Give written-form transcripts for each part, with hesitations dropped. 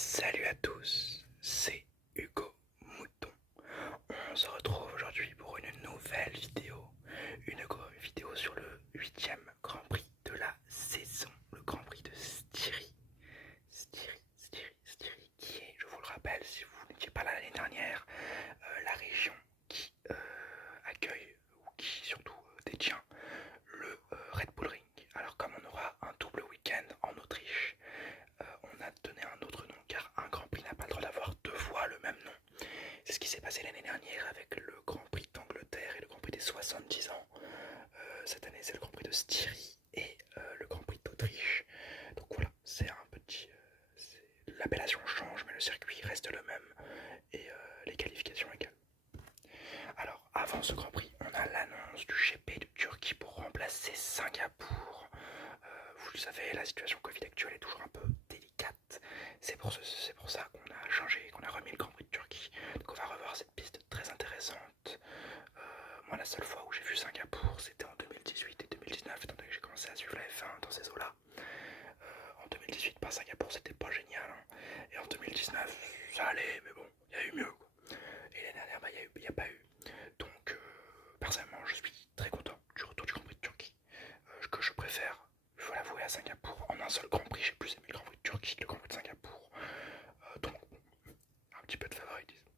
Salut à tous, c'est Hugo Mouton. On se retrouve aujourd'hui pour une nouvelle vidéo. Une vidéo sur le 8e Grand Prix de la saison. Le Grand Prix de Styrie. Styrie, qui est, je vous le rappelle, si vous n'étiez pas là l'année dernière, la région qui accueille, ou qui surtout détient, le Red Bull Ring. Alors comme on aura un double week-end en Autriche, on a donné un autre nom car un Grand Prix n'a pas le droit d'avoir deux fois le même nom. C'est ce qui s'est passé l'année dernière avec le Grand Prix d'Angleterre et le Grand Prix des 70 ans. Cette année c'est le Grand Prix de Styrie et le Grand Prix d'Autriche. Donc voilà, c'est un petit... l'appellation change mais le circuit reste le même et les qualifications égales. Alors avant ce Grand Prix, on a l'annonce du GP de Turquie pour remplacer Singapour. Vous le savez, la situation Covid actuelle est toujours un peu délicate. C'est pour ça qu'on a changé, qu'on a remis le Grand Prix de Turquie. Donc on va revoir cette piste très intéressante. Moi, la seule fois où j'ai vu Singapour, c'était en 2018 et 2019, étant donné que j'ai commencé à suivre la F1 dans ces eaux-là. En 2018, Singapour, c'était pas génial. Hein. Et en 2019, ça allait, mais bon, il y a eu mieux. Quoi. Et l'année dernière, il n'y a pas eu. Donc, personnellement, je suis très content du retour du Grand Prix de Turquie. Que je préfère, il faut l'avouer, à Singapour. En un seul Grand Prix, j'ai plus aimé le Grand Prix de Turquie que le Grand Prix de Singapour. Donc, un petit peu de favoritisme.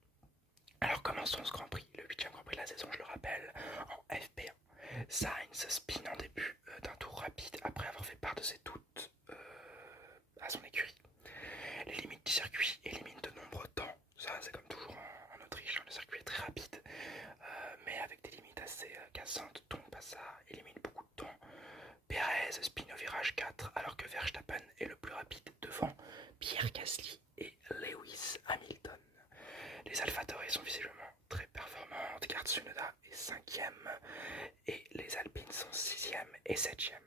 Alors, commençons ce Grand Prix, le 8e Grand Prix de la saison, je le rappelle, en FP1. Sainz spin en début d'un tour rapide après avoir fait part de ses doutes à son écurie. Les limites du circuit éliminent de nombreux temps. Ça, c'est comme toujours en Autriche, le circuit est très rapide, mais avec des limites assez cassantes, donc ça élimine beaucoup de temps. Perez spin au virage 4 alors que Verstappen est le plus rapide devant Pierre Gasly et Lewis Hamilton. Les AlphaTauri sont visiblement très performantes car Tsunoda est 5ème et les Alpines sont 6ème et 7ème.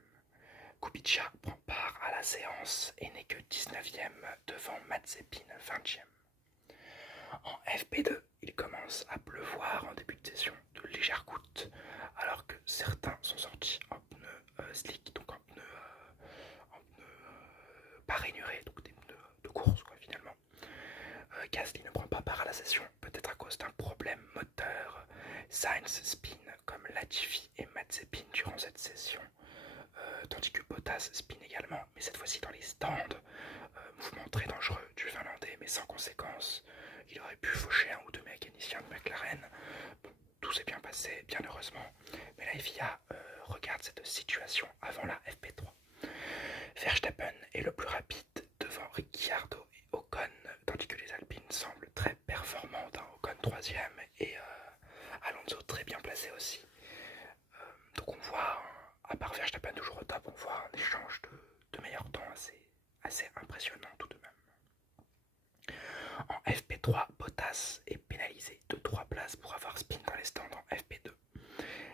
Kubica prend part à la séance et n'est que 19ème devant Mazepin 20ème. En FP2, il commence à pleuvoir en début de session, de légères gouttes, alors que certains sont sortis en pneus slick, donc en pneus pas rainurés, donc des pneus de course quoi, finalement. Gasly ne prend pas part à la session, peut-être à cause d'un problème moteur. Sainz spin comme Latifi et Mazepin durant cette session, tandis que Bottas spin également, mais cette fois-ci dans les stands. Mouvement très dangereux du Finlandais, mais sans conséquence. Il aurait pu faucher un ou deux mécaniciens de McLaren. Bon, tout s'est bien passé, bien heureusement. Mais la FIA regarde cette situation avant la FP3. Verstappen est le plus rapide devant Ricciardo et Ocon, tandis que les Alpines semblent très performantes. Ocon 3ème et Alonso très bien placé aussi. Donc on voit, à part Verstappen toujours au top, on voit un échange de meilleurs temps assez impressionnant tout de même. En FP3, Bottas est pénalisé de 3 places pour avoir spin dans les stands en FP2.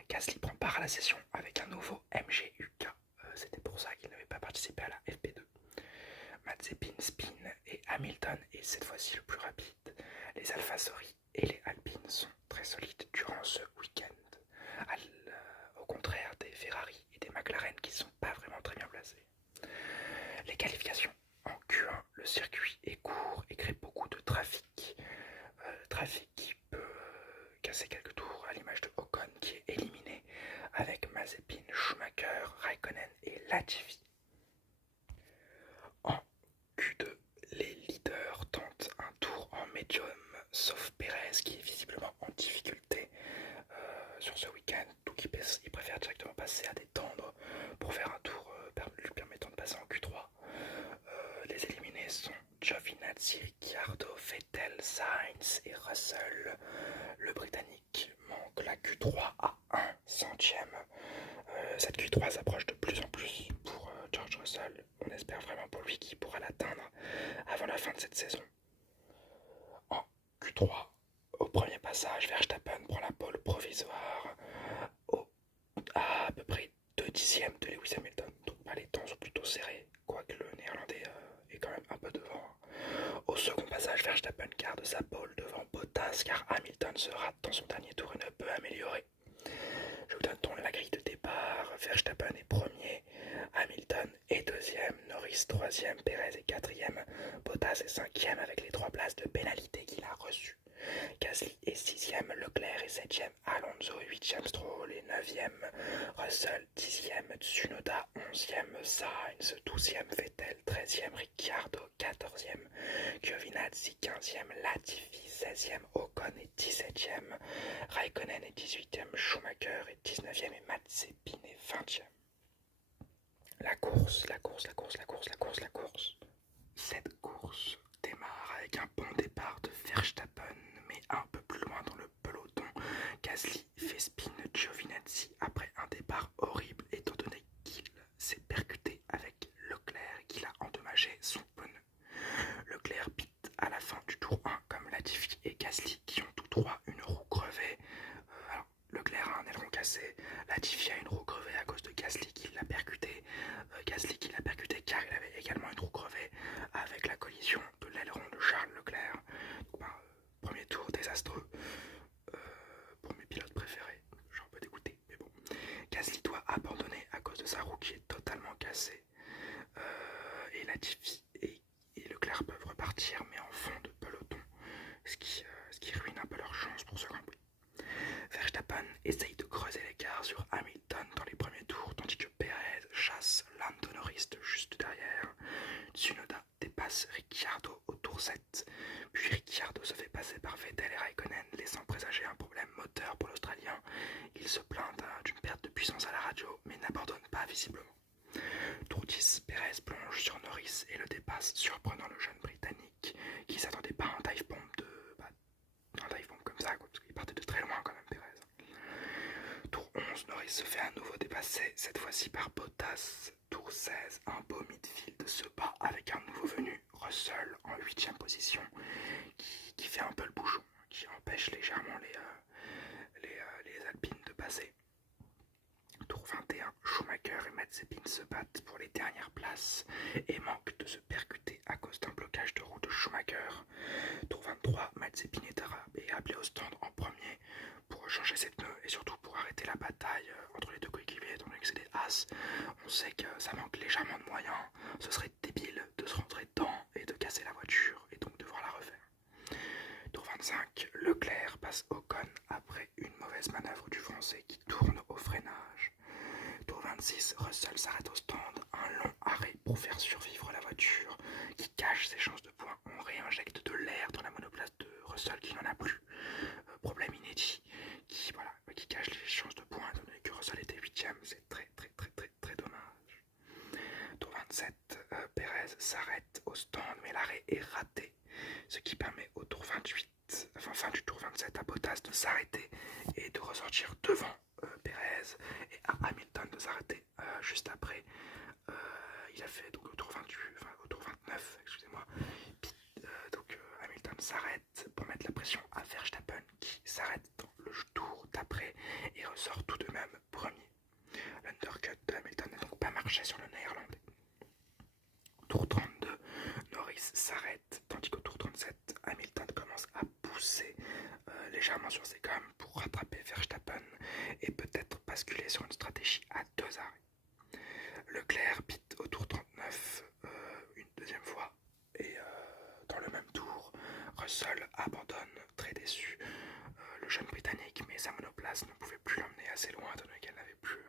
Gasly prend part à la session avec un nouveau MGUK. C'était pour ça qu'il n'avait pas participé à la FP2. Mazepin spin et Hamilton est cette fois-ci le plus rapide. Les AlphaTauri et les Alpines sont très solides durant ce week-end. Au contraire des Ferrari et des McLaren qui ne sont pas vraiment très bien placés. Les qualifications. En Q1, le circuit est court et crée beaucoup de trafic. Trafic qui peut casser quelques tours à l'image de Ocon qui est éliminé avec Mazepin, Schumacher, Raikkonen et Latifi. En Q2, les leaders tentent un tour en médium, sauf Perez qui est visiblement en difficulté sur ce week-end, donc il préfère directement passer à détendre pour faire un tour lui permettant de passer en Q3. Les éliminés sont Giovinazzi, Ricciardo, Vettel, Sainz et Russell. Le Britannique manque la Q3 à 1 centième. Cette Q3 s'approche de plus en plus pour George Russell. On espère vraiment pour lui qu'il pourra l'atteindre avant la fin de cette saison. En Q3, au premier passage, Verstappen prend la pole provisoire à peu près 2 dixièmes de Lewis Hamilton. Donc les temps sont plutôt serrés, quoique le néerlandais est quand même un peu devant. Au second passage, Verstappen garde sa pole devant Bottas car Hamilton se rate dans son dernier tour et ne peut améliorer. Je vous donne donc la grille de départ. Verstappen est premier, Hamilton est deuxième, Norris troisième, Perez est quatrième, Bottas Bottas est 5e avec les 3 places de pénalité qu'il a reçues. Gasly est 6e, Leclerc est 7e, Alonso est 8e, Stroll est 9e, Russell 10e, Tsunoda 11e, Sainz 12e, Vettel 13e, Ricciardo 14e, Giovinazzi 15e, Latifi 16e, Ocon est 17e, Raikkonen est 18e, Schumacher est 19e et Mazepin est 20e. La course. Cette course démarre avec un bon départ de Verstappen, mais un peu plus loin dans le peloton, Gasly fait spin Giovinazzi après un départ horrible étant donné qu'il s'est percuté avec Leclerc et qu'il a endommagé son pneu. Leclerc pite à la fin du tour 1 comme Latifi et Gasly qui ont tous trois une roue crevée. Alors Leclerc a un aileron cassé, Latifi a une roue crevée à cause de Gasly qui l'a percuté. Gasly qui l'a percuté car il avait également une roue crevée avec la collision de l'aileron de Charles Leclerc. Donc, premier tour désastreux pour mes pilotes préférés. Je suis un peu dégoûté, mais bon. Gasly doit abandonner à cause de sa roue qui est totalement cassée. Et Latifi et Leclerc peuvent repartir, mais en fond de peloton, ce qui ruine un peu leur chance pour ce Grand Prix. Verstappen essaye de creuser l'écart sur Hamilton dans les premiers tours, tandis que Perez chasse Lando Norris juste derrière. Tsunoda dépasse Ricciardo au tour 7, puis Ricciardo se fait passer par Vettel et Raikkonen, laissant présager un problème moteur pour l'Australien. Il se plaint d'une perte de puissance à la radio, mais n'abandonne pas visiblement. Tour 10, Perez plonge sur Norris et le dépasse, surprenant le jeune Britannique, qui s'attendait pas à un dive bomb comme ça, parce qu'il partait de très loin quand même, Perez. Tour 11, Norris se fait à nouveau dépasser, cette fois-ci par Bottas. Tour 16, un beau midfield se bat avec un nouveau venu, Russell, en 8e position, qui fait un peu le bouchon, qui empêche légèrement les Alpines de passer. Tour 21, Schumacher et Mazepin se battent pour les dernières places et manquent de se percuter à cause d'un blocage de roue de Schumacher. Tour 23, Mazepin est appelé au stand en premier pour changer ses pneus et surtout pour arrêter la bataille entre les deux coéquipiers, étant donné que c'est des As. On sait que ça manque légèrement de moyens, ce serait débile de se rentrer dedans et de casser la voiture et donc devoir la refaire. Tour 25, Leclerc passe Ocon après une mauvaise manœuvre du Français qui tourne au freinage. Tour 26, Russell s'arrête au stand, un long arrêt pour faire survivre la voiture qui cache ses chances de points. On réinjecte de l'air dans la monoplace de Russell qui n'en a plus. Problème inédit qui cache les chances de points étant donné que Russell était 8ème, c'est très dommage. Tour 27, Perez s'arrête au stand mais l'arrêt est raté, ce qui permet au tour 28, fin du tour 27 à Bottas de s'arrêter et de ressortir devant Perez et à Hamilton de s'arrêter juste après. Il a fait donc au tour 29, excusez-moi. Hamilton s'arrête pour mettre la pression à Verstappen qui s'arrête dans le tour d'après et ressort tout de même premier. L'undercut de Hamilton n'a donc pas marché sur le néerlandais. Tour 32, Norris s'arrête, tandis qu'au tour 37, Hamilton commence à pousser légèrement sur ses gommes pour rattraper Verstappen et peut-être basculer sur une stratégie à 2 arrêts. Leclerc pite au tour 39 une deuxième fois et dans le même tour, Russell abandonne très déçu le jeune Britannique, mais sa monoplace ne pouvait plus l'emmener assez loin étant donné qu'elle n'avait plus,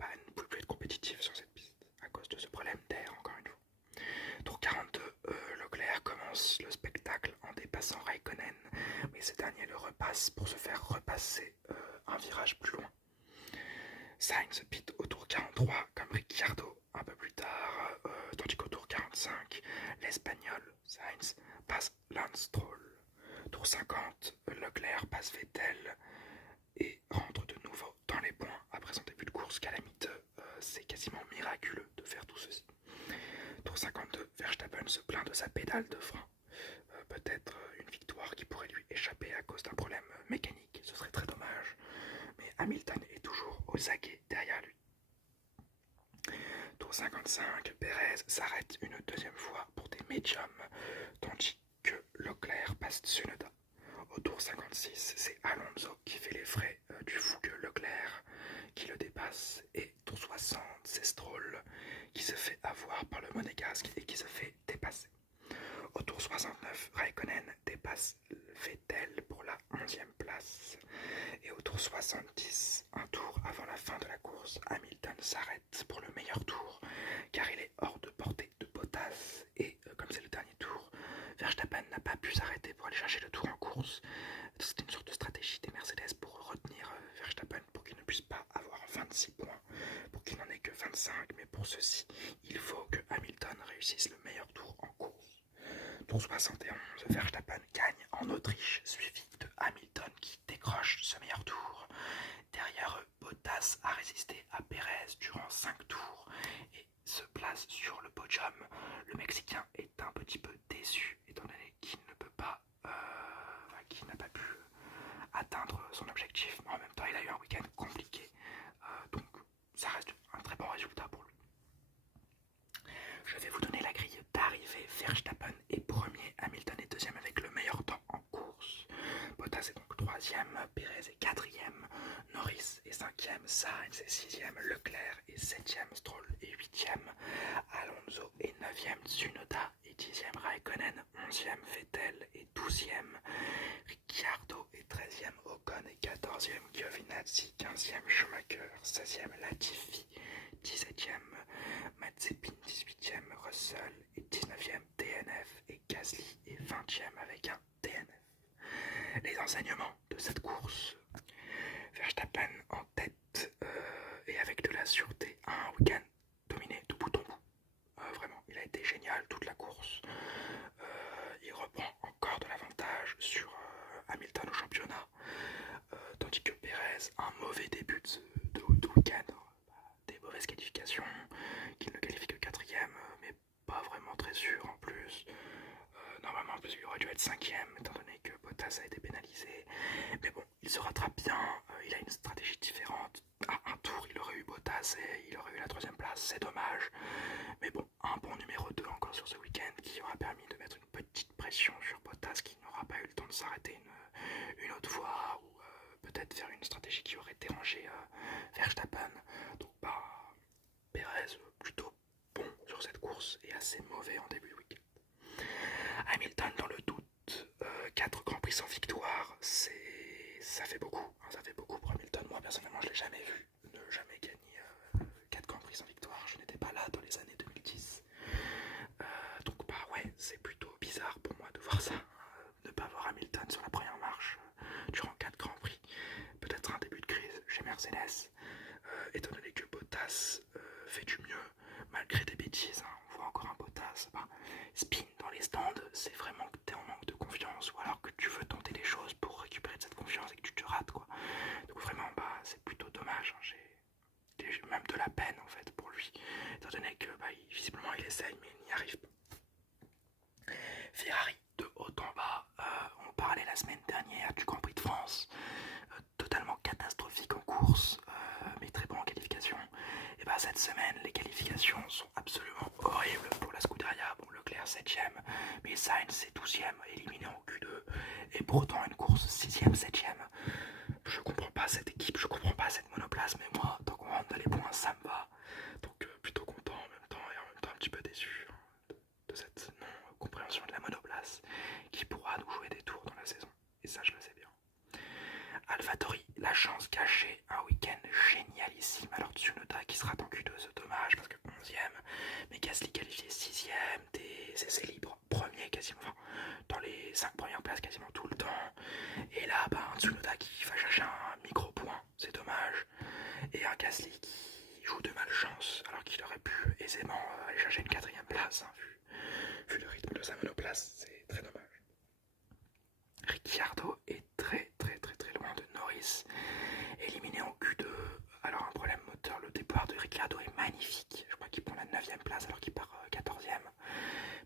elle ne pouvait plus être compétitive sur cette piste à cause de ce problème d'air encore une fois. Tour 42, Leclerc commence le spectacle en dépassant Raikkonen, mais ce dernier le repasse pour se faire repasser un virage plus loin. Sainz pite au tour 43 comme Ricciardo un peu plus tard, tandis qu'au tour 45, l'Espagnol Sainz passe Lance Stroll. Tour 50, Leclerc passe Vettel et rentre de nouveau dans les points après son début de course calamiteux. C'est quasiment miraculeux de faire tout ceci. Tour 52, Verstappen se plaint de sa pédale de frein. Peut-être une victoire qui pourrait lui échapper à cause d'un problème mécanique, ce serait très dommage. Mais Hamilton est toujours aux aguets derrière lui. Tour 55, Perez s'arrête une deuxième fois pour des médiums, tandis que Leclerc passe Tsunoda. Au tour 56, c'est Alonso qui fait les frais du fougueux Leclerc qui le dépasse. Et tour 60, c'est Stroll qui se fait avoir par le monégasque et qui se fait dépasser. n'a pas pu s'arrêter pour aller chercher le tour en course. C'était une sorte de stratégie des Mercedes pour retenir Verstappen pour qu'il ne puisse pas avoir 26 points, pour qu'il n'en ait que 25. Mais pour ceci, il faut que Hamilton réussisse le meilleur tour en course. Tour 71, Verstappen gagne en Autriche, suivi de Hamilton qui décroche ce meilleur tour. Derrière eux, Bottas a résisté à Pérez durant 5 tours et se place sur le podium. Le Mexicain est un petit peu déçu étant donné qu'il ne peut pas, qu'il n'a pas pu atteindre son objectif. Mais en même temps, il a eu un week-end compliqué, donc ça reste un très bon résultat pour lui. Je vais vous donner la grille d'arrivée. Verstappen est premier, Hamilton est deuxième avec le meilleur temps en course. Bottas est donc troisième, Pérez est quatrième, Norris est cinquième, Sainz est sixième, Leclerc est septième, Stroll est huitième, Alonso est neuvième, Tsunoda est dixième, Raikkonen onzième, Vettel est douzième, Ricciardo est treizième, Ocon est quatorzième, Giovinazzi quinzième, Schumacher seizième, Latifi 17e, Mazepin 18e, Russell est 19e, DNF et Gasly est 20e avec un DNF. Les enseignements de cette course. Verstappen en tête et avec de la sûreté, un week-end dominé de bout en bout. Vraiment, il a été génial toute la course. Il reprend encore de l'avantage sur Hamilton au championnat, tandis que Pérez, un mauvais début de week-end, des mauvaises qualifications, qu'il ne qualifie que quatrième, mais pas vraiment très sûr en plus. Normalement, en plus, il aurait dû être cinquième, étant donné que Bottas a été pénalisé. Mais bon, il se rattrape bien, il a une stratégie différente. À un tour, il aurait eu Bottas et il aurait eu la troisième place, c'est dommage. Mais bon, un bon numéro 2 encore sur ce week-end qui aura permis de mettre une petite pression sur Bottas qui n'aura pas eu le temps de s'arrêter une autre fois ou peut-être faire une stratégie qui aurait dérangé Verstappen. Donc Pérez plutôt bon sur cette course et assez mauvais en début de week-end. Hamilton dans le doute, 4 grands prix sans victoire, ça fait beaucoup, hein, ça fait beaucoup pour Hamilton. Moi personnellement je ne l'ai jamais vu ne jamais gagner 4 grands prix sans victoire, je n'étais pas là dans les années 2010. Donc ouais, c'est plutôt bizarre pour moi de voir ça, ne pas voir Hamilton sur la première marche durant 4 grands prix. Peut-être un début de crise chez Mercedes, étant donné que Bottas fait du mieux malgré des bêtises, hein. On voit encore un Bottas spin dans les stands, c'est vraiment que tu es en manque de confiance ou alors que tu veux tenter des choses pour récupérer de cette confiance et que tu te rates quoi. Donc vraiment c'est plutôt dommage, hein. J'ai même de la peine en fait pour lui, étant donné que visiblement il essaye mais il n'y arrive pas. Ferrari de haut en bas, on parlait la semaine dernière du Grand Prix de France, totalement catastrophique en course, mais très bon en qualification. Et cette semaine, les qualifications sont absolument horribles pour la Scuderia. Bon, Leclerc 7ème, mais Sainz est 12ème, éliminé en Q2, et pour autant une course 6ème, 7ème. Je comprends pas cette équipe, je comprends pas cette monoplace, mais moi, tant qu'on rentre dans les points, ça me va. Donc plutôt content en même temps, et en même temps un petit peu déçu de cette non-compréhension de la monoplace, qui pourra nous jouer des tours dans la saison, et ça je le sais bien. AlphaTauri, la chance cachée, un week-end génialissime. Alors Tsunoda qui sera en Q2, c'est dommage parce que 11ème, mais Gasly qualifié 6ème, des essais libres, premier quasiment, enfin, dans les 5 premières places quasiment tout le temps. Et là, Tsunoda qui va chercher un micro-point, c'est dommage. Et un Gasly qui joue de malchance alors qu'il aurait pu aisément aller chercher une 4ème place, hein, vu le rythme de sa monoplace, c'est très dommage. Ricciardo est très loin de Norris, éliminé en Q2. Alors un problème moteur, le départ de Ricciardo est magnifique, je crois qu'il prend la 9ème place alors qu'il part 14ème,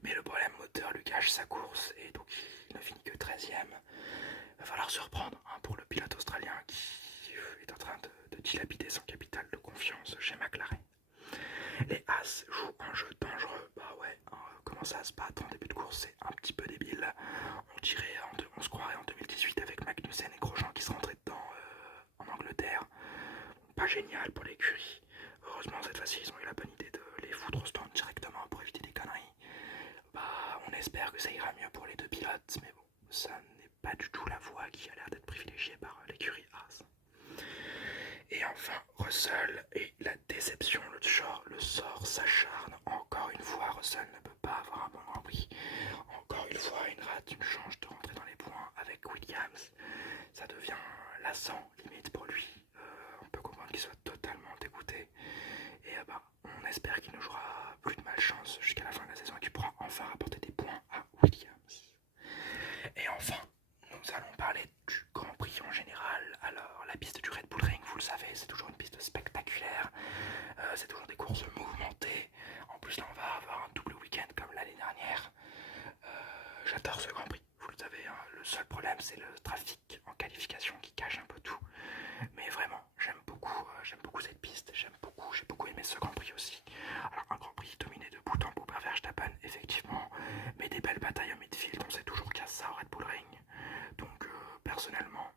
mais le problème moteur lui gâche sa course et donc il ne finit que 13ème. Il va falloir se reprendre pour le pilote australien qui est en train de dilapider son capital de confiance chez McLaren. Les As jouent un jeu dangereux, commencer à se battre en début de course, c'est un petit peu débile. On se croirait en 2018 avec Magnussen et Grosjean qui se rentraient dedans en Angleterre. Pas génial pour l'écurie. Heureusement cette fois-ci ils ont eu la bonne idée de les foutre au stand directement pour éviter des conneries. On espère que ça ira mieux pour les deux pilotes, mais bon, ça n'est pas du tout la voie qui a l'air d'être privilégiée par l'écurie As. Et enfin, Russell et la déception, le sort s'acharne. Encore une fois, Russell ne peut pas avoir un bon Grand Prix. Encore une fois, une rate une chance de rentrer dans les points avec Williams, ça devient lassant limite pour lui. On peut comprendre qu'il soit totalement dégoûté. Et on espère qu'il ne jouera plus de malchance jusqu'à la fin de la saison et qu'il pourra enfin rapporter des points à Williams. Et enfin, nous allons parler du Grand Prix en général. Alors, la piste du Red Bull Ring, vous le savez, c'est toujours une piste spectaculaire. C'est toujours des courses mouvementées. En plus, là, on va avoir un double week-end comme l'année dernière. J'adore ce Grand Prix, vous le savez. Hein. Le seul problème, c'est le trafic en qualification qui cache un peu tout. Mais vraiment, j'aime beaucoup cette piste. J'ai beaucoup aimé ce Grand Prix aussi. Alors, un Grand Prix dominé de bout en bout par Verstappen, effectivement. Mais des belles batailles au midfield, on sait toujours qu'il y a ça au Red Bull Ring. Donc, personnellement,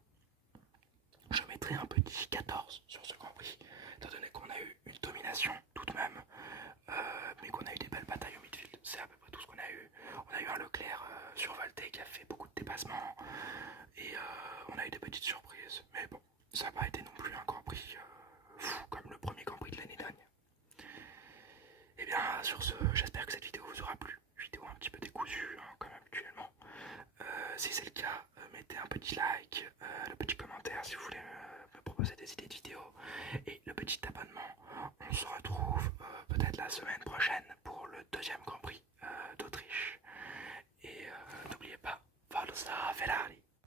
je mettrai un petit 14 sur ce Grand Prix, étant donné qu'on a eu une domination tout de même, mais qu'on a eu des belles batailles au midfield. C'est à peu près tout ce qu'on a eu. On a eu un Leclerc survolté qui a fait beaucoup de dépassements, et on a eu des petites surprises. Mais bon, ça n'a pas été non plus un Grand Prix fou comme le premier Grand Prix de l'année dernière. Et bien, sur ce, j'espère que cette vidéo vous aura plu. Vidéo un petit peu décousue, hein, comme habituellement. Si c'est le cas, mettez un petit like, le petit commentaire si vous voulez me proposer des idées de vidéos et le petit abonnement. On se retrouve peut-être la semaine prochaine